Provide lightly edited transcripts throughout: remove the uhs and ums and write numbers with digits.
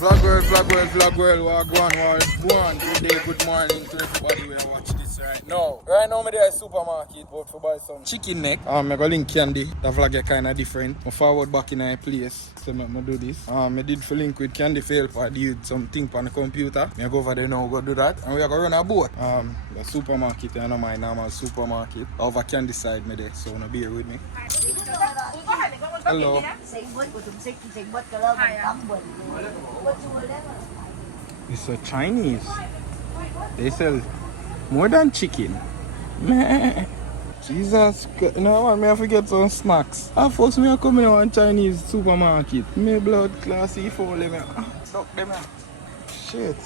Vlog world, go on. Good day, good morning to everybody who watch this right now. Right now, I'm there at supermarket, but for buy some chicken neck. I go link candy. The vlog is kind of different. I forward back in a place, so I do this. I did for link with candy fail for did something on the computer. I go over there now, go do that, and we are going to run a boat. The supermarket, I know my normal supermarket. Over candy side, me there, so wanna be here with me. Hello. It's a Chinese. They sell more than chicken. Jesus, no man, me have to get some snacks. I force me to come in one Chinese supermarket. Me blood class E4 them. Suck them out. Shit.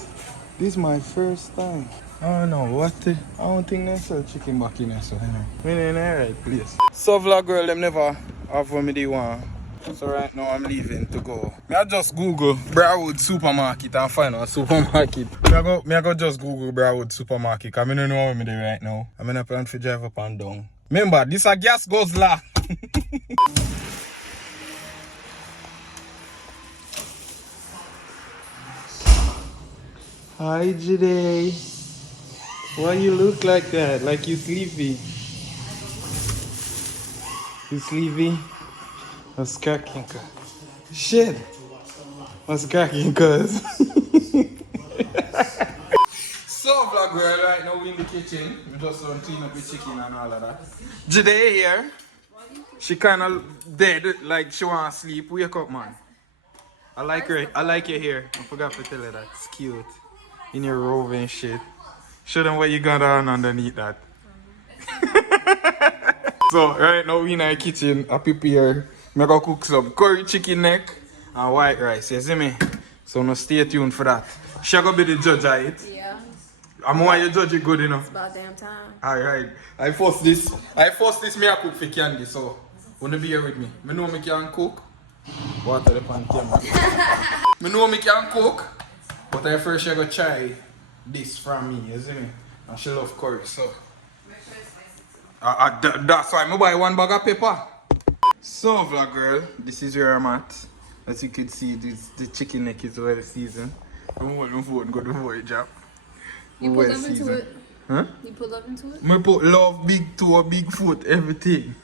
This is my first time. I don't know what the, I don't think they sell chicken back in there, so you know. We in the right place. So vlog girl, them never have what me they want. So right now I'm leaving to go. I just Google Briarwood supermarket and find a supermarket. I go just Google Briarwood supermarket because I don't know where I'm there right now. I'm in a plan to drive up and down. Remember, this a gas guzzler. Hi Jide. Why you look like that? Like you sleepy? You sleepy? What's cracking? Shit! What's cracking, cuz? So, vlog girl, right now we in the kitchen. We just want to clean up the chicken and all of that. Jide here. She kind of dead, like she want to sleep. Wake up, man. I like her. I like your hair. I forgot to tell her that. It's cute. In your robe and shit. Show them what you got on underneath that. So, right now we in the kitchen. I prepare. I'm gonna cook some curry chicken neck and white rice, you see me? So no stay tuned for that. She gonna be the judge of it. Yeah. I'm why you judge it good enough. It's about damn time. Alright. I force this me I cook for candy, so wanna be here with me. I know me can cook. Water the pan camera. I know me can cook, but I first she gonna try this from me, you see me? And she love curry, so that's why I buy one bag of pepper. So vlog girl, this is where I'm at. As you can see, the chicken neck is well seasoned. I'm holding phone, go to void job. You put love into it? Huh? You put love into it? I put love, big toe, big foot, everything.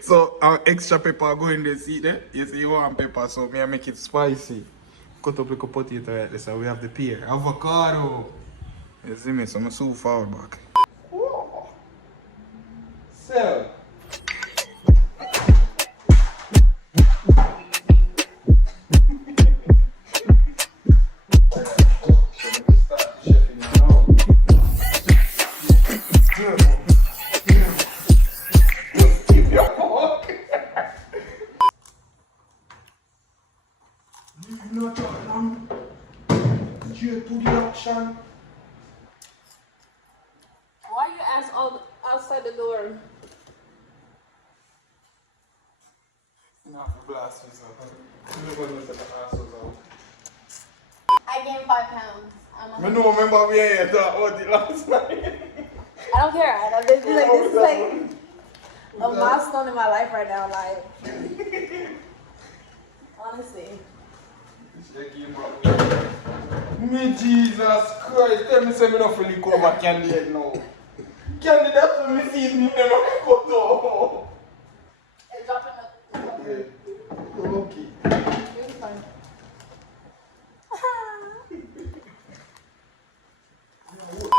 So extra pepper go in the seed there. You see you want pepper, so I make it spicy. Cut up like a potato right there, so we have the pear. Avocado. You see me, so I'm so far back. Whoa. So Why you ask all outside the door? I gained 5 pounds. I don't remember we had about it last night. I don't care. This is like a milestone in my life right now. Like, honestly. Me Jesus Christ, tell me say me not fully cover candy yet now. Candy that's when me see me never photo. It's dropping up. Yeah. Okay. You'll be fine.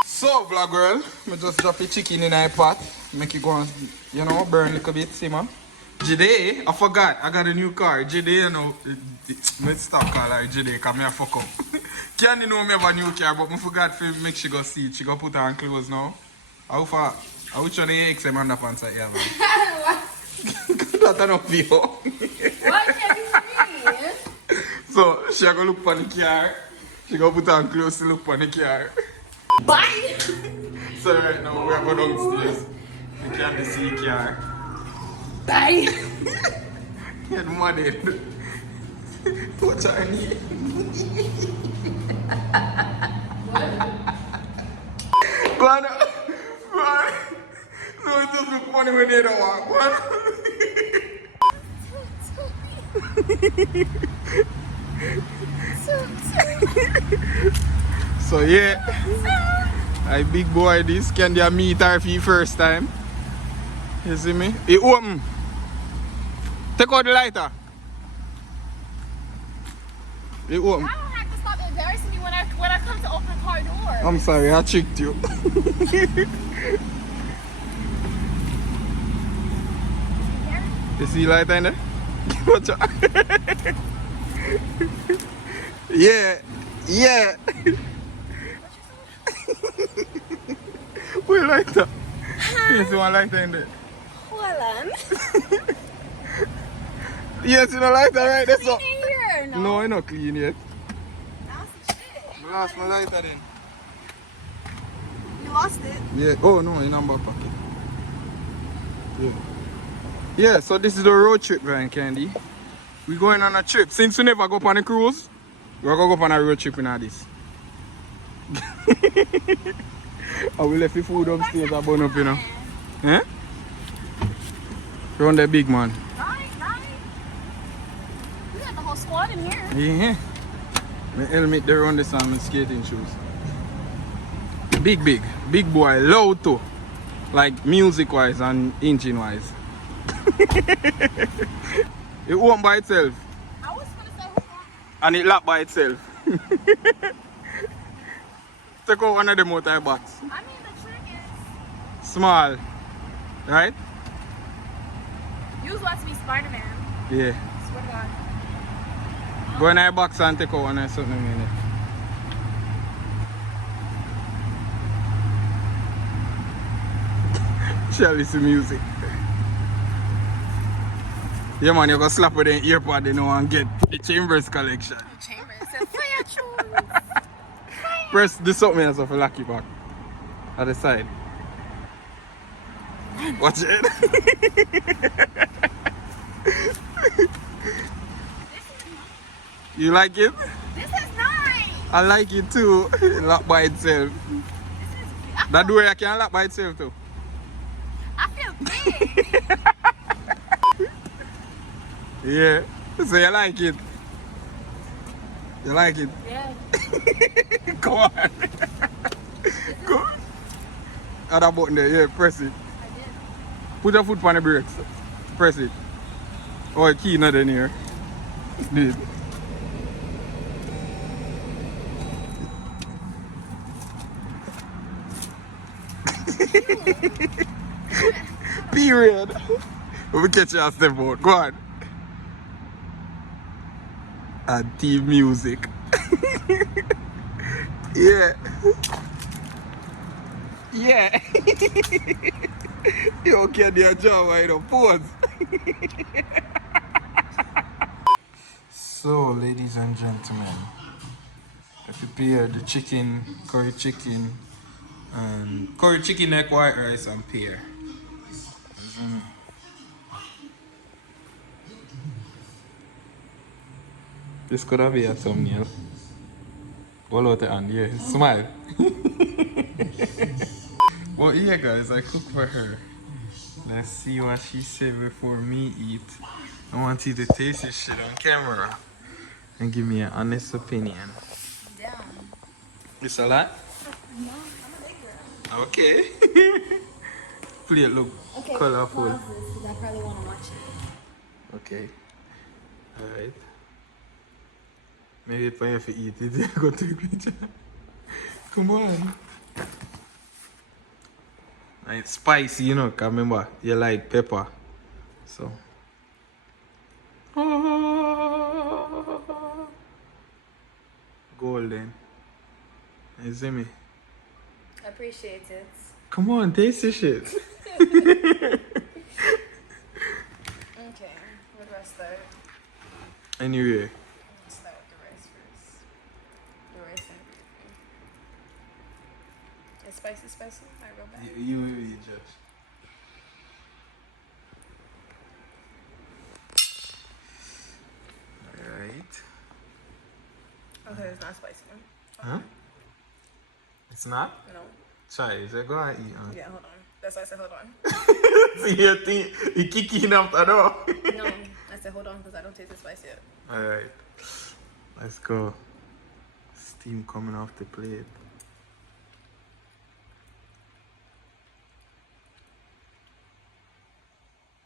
So vlog girl, me just drop the chicken in a pot. Make it go on, you know, burn a little bit, simmer. Jide, I forgot, I got a new car. Jide, you know, let's stop calling her Jide because I fuck up. Candy know me have a new car, but I forgot to make she go see it. She go put on clothes now. How far? I wish I had XM underpants at man. That's enough for you. What can you see? So, she go look for the car. She go put on clothes to look for the car. Bye! So right now, we are going downstairs. You can't see the car. Bye! Get muddy. What's I need? Go on. No, it doesn't look funny when they don't want one. So yeah, I big boy this can they meet her for the first time. You see me? It open. Take out the lighter. It open. I don't have to stop embarrassing you when I come to open car door. I'm sorry, I tricked you. You see lighter in there? Watch out. Yeah, yeah. Where lighter? You see one lighter in there? Hold on. Yes, you know lighter right there. So. Here, No, it's not clean yet. That's the shit. I lost my lighter then. You lost it? Yeah. Oh no, in number pocket. Yeah. Yeah, so this is the road trip, Brian Candy. We're going on a trip. Since we never go on a cruise, we're going to go on a road trip in all this. I will left the food upstairs and burn up, you know. Eh? Run the big man. Right. We got the whole squad in here. Yeah. My helmet, they run this on my skating shoes. Big boy, loud too. Like music wise and engine wise. It won't by itself. I was gonna say who And it locked by itself. Take out one of the motor box. I mean the trick is Small. Right? you was about to be Spider-Man. Yeah. Swear to God. Go in a box and take out one of something in it. Shall we see music? Yeah man, you go slap with the earpod you know and get the Chambers collection. The chamber says fire choose. Press the something else of a lucky back. At the side. Watch it. You like it? This is nice. I like it too. Lock by itself. That door I can lock by itself too. I feel big. Yeah. So you like it? You like it? Yeah. Come on. Go. Other button there, yeah, press it. I did. Put your foot on the brakes. Press it. Oh, key not in here. Did. Period. We catch you a step out. Go on. And team music. Yeah. Yeah. You get your job right on pause. So, ladies and gentlemen, I prepared the chicken, curry chicken, and curry chicken neck white rice and pear. This could have been a thumbnail. All out the hand, yeah. Smile. Well, yeah, guys, I cook for her. Let's see what she said before me eat. I want you to taste this shit on camera and give me an honest opinion. Down. It's a lot? No, I'm a big girl. Okay. Plate look Okay, colorful. pause this because I probably want to watch it. Okay. Alright. Maybe if I have to eat it, go take a picture. Come on. And it's spicy, you know, 'cause remember, you like pepper. So. Golden. You see me? I appreciate it. Come on, taste this shit. Okay, where do I start? Anyway. Let's start with the rice first. The rice and everything. It's spicy? I go back. You judge. Alright. Okay, it's not spicy. Huh? It's not? No. Try it. So go and eat. Huh? Yeah, hold on. That's why I said hold on. See your thing, you kicking after that. No, I said, hold on, because I don't taste the spice yet. Alright. Let's go. Steam coming off the plate.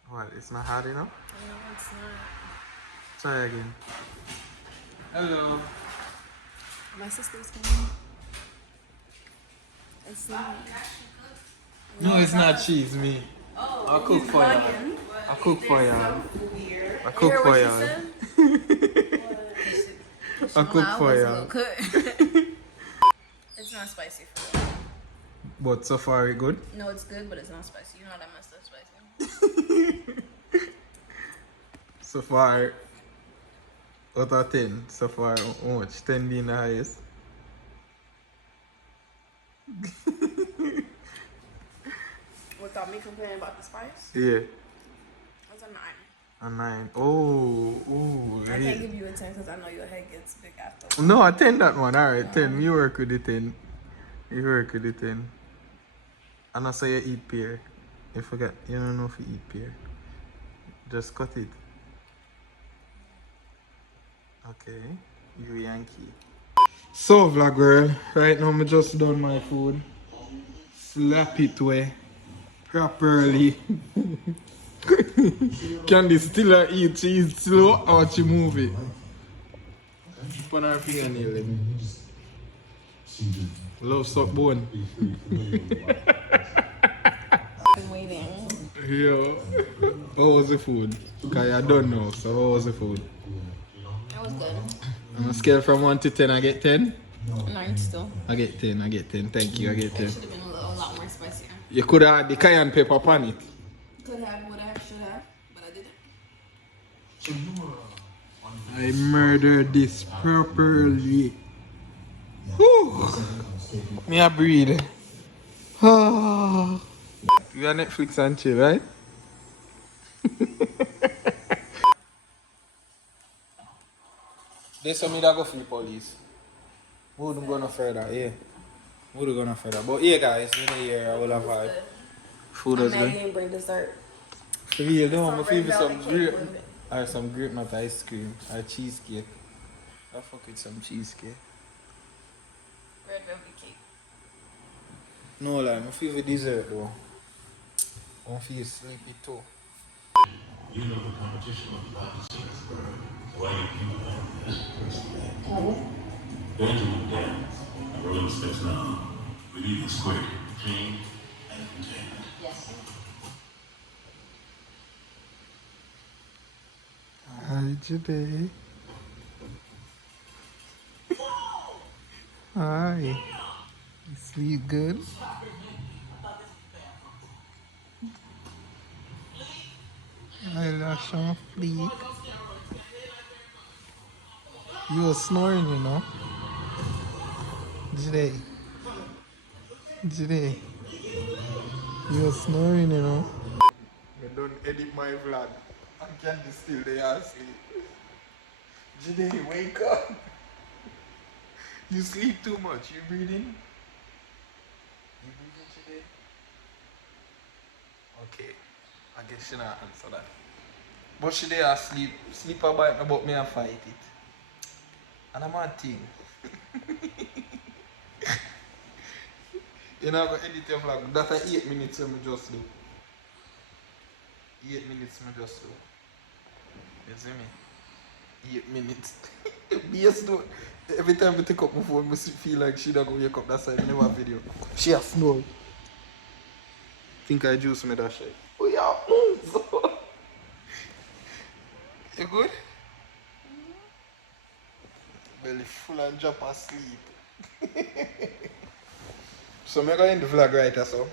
What? It's not hard enough? No, it's not. Try again. Hello. My sister's coming. It's not. No, it's not cheese, me. Oh, I'll cook for you. I'll cook for you. I'll cook hear for what you. I'll cook for you. It's not spicy for me. But so far, it good? No, it's good, but it's not spicy. You know that my stuff's spicy. So far, out of 10, so far, how much? 10 being the highest? Without me complaining about the spice? Yeah. That's a 9. A 9. Oh, I can't give you a 10 because I know your head gets big after. No, a 10 that one. Alright, 10. You work with the 10. You work with the 10. And I say you eat pear. You forget. You don't know if you eat pear. Just cut it. Okay. You Yankee. So, vlog girl. Right now, I just done my food. Slap it away. Properly. Candy still eat. She eat slow or she move it. Put her fingernail in. Love suck bone. Been waiting. Yo. How was the food? Because I don't know, so how was the food? That was good. On a scale from 1 to 10, I get 10? 9 still. I get 10, I get 10. Thank you, I get 10. Should have been a lot more spicier. You could have had the cayenne pepper on it. Could have, would have, should have, but I didn't. I murdered this properly. Whew. Me a breathe. Ah. We are Netflix and chill, right? They saw me that go for the police. We wouldn't go no further, yeah. We wouldn't go no further. But yeah, guys, in a year I will have had food as I'm mad well. you didn't bring dessert. For real, no, I'm Some red gonna some velvet grape cake with it. or some grape nut ice cream or cheesecake. I fuck with some cheesecake. Red velvet cake. No lie, I feel the dessert though. I feel sleepy too. You know the competition of the scenes why you people have this person. Benjamin dance. We're going to steps now. We need this quick, clean, and contained. Yes. Hi today. Hi. You sleep good? Eyelash on fleek. You were snoring, you know. Today. You were snoring, you know. I don't edit my vlog. I can't be still there asleep. Today, wake up. You sleep too much. You breathing? You breathing today? Okay. I guess she not answer that. But she there asleep. Sleep about me, but me and fight it. And I'm a thing. You know, I'm going to edit your vlog. That's 8 minutes I just do. 8 minutes I just do. You see me? 8 minutes. Yes, no. Every time I take up my phone, I feel like she don't go wake up. That's why I never video. She has snore. Think I juice me that shit. Oh yeah. You good? Belly full and drop asleep. So I'm going to end the vlog right or so.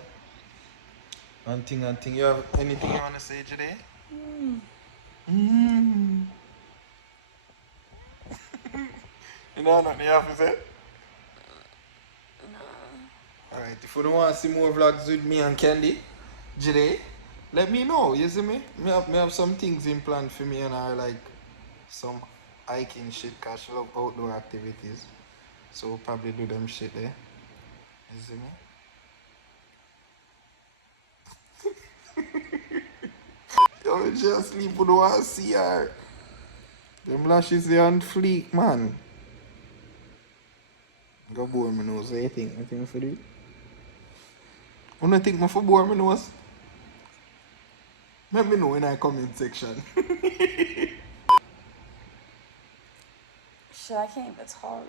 And thing. You have anything you want to say today? You know nothing you have to say? No. Alright, if you don't want to see more vlogs with me and Candy, Jide, let me know, you see me? Me have some things in plan for me and I like some hiking shit because she love outdoor activities. So we'll probably do them shit there. You see me? Yo, just sleep with one see her. Them lashes they on fleek, man. Go bore me nose, what you think? I think for it? You don't think me for bore me nose? Let me know in the comment section. Shit, I can't even talk.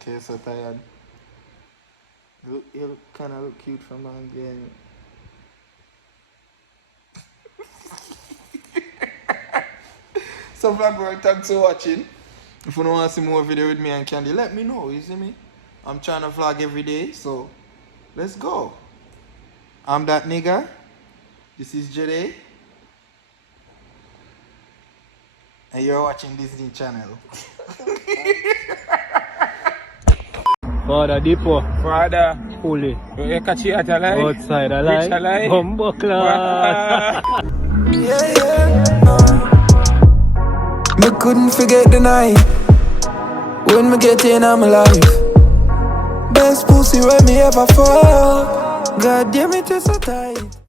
Okay, so tired. You kind of look cute from down there. So vlog world, thanks for watching. If you don't want to see more video with me and Candy, let me know, you see me? I'm trying to vlog every day, so let's go. I'm that nigga. This is Jade. And you're watching Disney Channel. Father Depot. Father, Fully. you catch it alive? Outside alive. Rich alive? Bumbo class. Me couldn't forget the night when me get in, I'm alive. Best pussy when me ever fall. God damn it, it's so tight.